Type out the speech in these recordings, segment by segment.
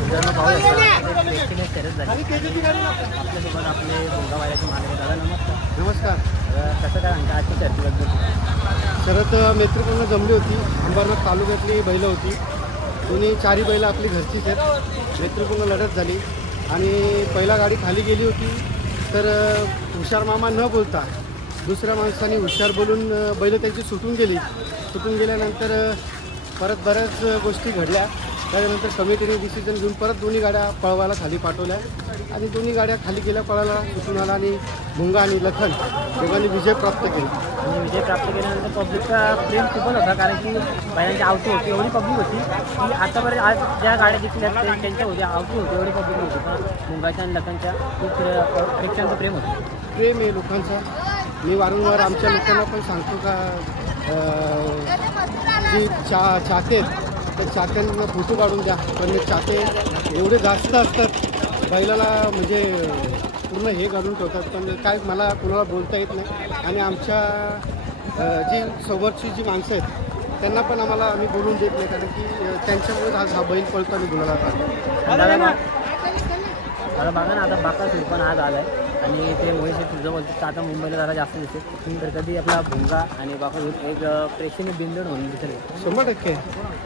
मित्रांनो पाहू शकता प्रेक्षणीय शर्यत झाली आपल्यासोबत आपले भोंगावाल्याचे मालक दादा नमस्कार. नमस्कार. कसं काय म्हणता आजच्या शर्यतीबद्दल? शर्यत मैत्रीपूर्ण जमली होती. अंबरनाथ तालुक्यातली बैलं होती. दोन्ही चारी बैलं आपली घरचीच आहेत. मैत्रीपूर्ण लढत झाली आणि पहिला गाडी खाली गेली होती तर हुशार मामा न बोलता दुसऱ्या माणसाने हुशार बोलून बैलं त्यांची सुटून गेल्यानंतर परत बऱ्याच गोष्टी घडल्या. त्यानंतर कमिटीने डिसिजन घेऊन परत दोन्ही गाड्या पळवायला खाली पाठवल्या आणि दोन्ही गाड्या खाली गेल्या, पळायला सुटून आला आणि भुंगा आणि लखन दोघांनी विजय प्राप्त केला. आणि विजय प्राप्त केल्यानंतर पब्लिकचा प्रेम खूपच होता, कारण की बैलांची आवती होती, एवढी पब्लिक होती की आतापर्यंत आज ज्या गाड्या जिंकल्या त्यांच्या होत्या आवती होती, एवढी पब्लिक होती. पण भुंगाच्या आणि लखनच्या खूप प्रेक्षकांचं प्रेम होतं. प्रेम आहे लोकांचं. मी वारंवार आमच्या लोकांना पण सांगतो का जी चाहते आहेत तर चाहत्यांना फोटो काढून द्या. पण चाहते एवढे जास्त असतात बैलाला, म्हणजे पूर्ण हे काढून ठेवतात. पण काय मला कोणाला बोलता येत नाही. आणि आमच्या जी समोरची जी माणसं आहेत त्यांना पण आम्ही बोलून देत नाही, कारण की त्यांच्यामुळे आज हा बैल पळतो आणि गुलाला दादा बघा ना, आता बाकासूर पण आज आला आहे आणि ते मोहित तुझं बोलतात आता मुंबईला जरा जास्त दिसते. तुम्ही तर कधी आपला भुंगा आणि बाकासूर एक प्रेक्षणीय बिंदू म्हणून दिसेल? 100%.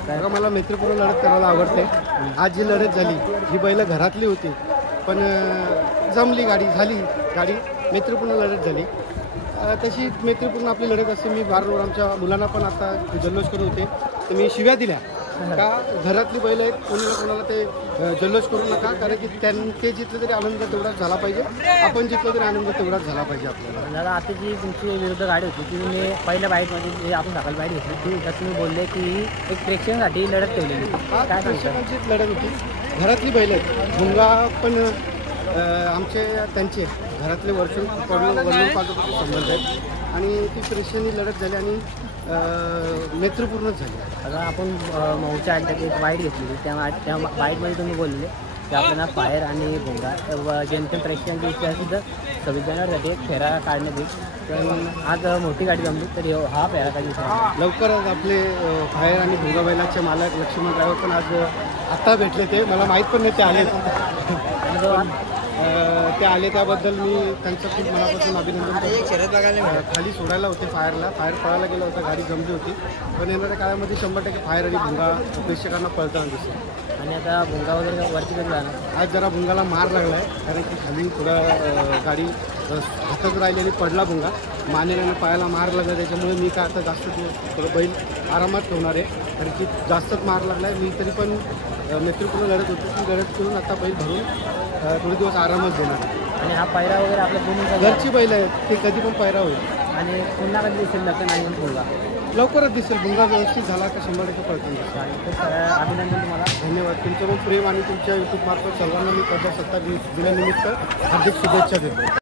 कारण मला मैत्रीपूर्ण लढत करायला आवडते. आज जी लढत झाली ही बैलं घरातली होती, पण जमली गाडी मैत्रीपूर्ण लढत झाली. तशी मैत्रीपूर्ण आपली लढत असते. मी वारंवार आमच्या मुलांना पण आता जल्लोष करत होते तर मी शिव्या दिल्या का घरातली बैल आहेत, कोणाला ते जल्लोष करू नका, कारण की ते जितलं तरी आनंद तेवढाच झाला पाहिजे, आपण जितलं तरी आनंद तेवढाच झाला पाहिजे आपल्याला. दादा आता जी तुमची विरुद्ध गाडी होती ती मी पहिल्या बाईकमध्ये जे आपण सकाळी बाईक घेतली ती तर तुम्ही बोलले की एक प्रेक्षकांसाठी लढत ठेवलेली. काय प्रेक्षकांचीच लढत होती. घरातली बैल आहेत. भुंगा पण आमचे त्यांचे घरातले वडील पासून संबंध आहेत आणि ती प्रेक्षणीय लढत झाली आणि मैत्रीपूर्णच झाली. आता आपण मौच्या अड्ड्यात एक बाईट घेतली त्या बाईटमध्ये तुम्ही बोलले की आपल्याला फायर आणि भुंगा जेणेकरून प्रेक्षकांची इच्छा असेल तर 26 जानेवारीसाठी एक फेरा काढण्यात येईल. पण आज मोठी गाडी जमली तरी हा फेरा काढली लवकरच. आपले फायर आणि भुंगा बैलाचे मालक लक्ष्मण ड्रायव्हर पण आज आत्ता भेटले. ते मला माहीत पण नाही ते आले त्याबद्दल मी त्यांचं खूप मनापासून अभिनंदन करतो. खाली सोडायला होते फायर पळायला गेला होता, गाडी जमली होती. पण येणाऱ्या काळामध्ये 100% फायर आणि भुंगा प्रेक्षकांना पळताना दिसेल. आणि आता भुंगा वगैरे वरती कधी जाणार? आज जरा भुंगाला मार लागला आहे, कारण की खाली थोडा गाडी हातात राहिली आणि पडला भुंगा. मानेल्यानं पायाला मार लागला, त्याच्यामुळे मी काय आता जास्त दिवस थोडं बैल आरामात ठेवणार आहे, कारण की जास्तच मार लागला आहे. मी तरी पण मैत्रीपूर्ण लढत होती, ती लढत करून आता बैल भरून थोडे दिवस आरामच देणार. आणि हा पायरा वगैरे आपल्या दोन्ही घरची बैल आहेत, ते कधी पण पायरा होईल. आणि पुन्हा कधी दिसेल लखन आणि भुंगा? लवकरच दिसेल. भुंगा व्यवस्थित झाला का 100% पळतो. खूप अभिनंदन तुम्हाला. धन्यवाद. तुमचं प्रेम आणि तुमच्या यूट्यूब मार्फत सर्वांना मी प्रजासत्ताक दिनानिमित्त हार्दिक शुभेच्छा देतो.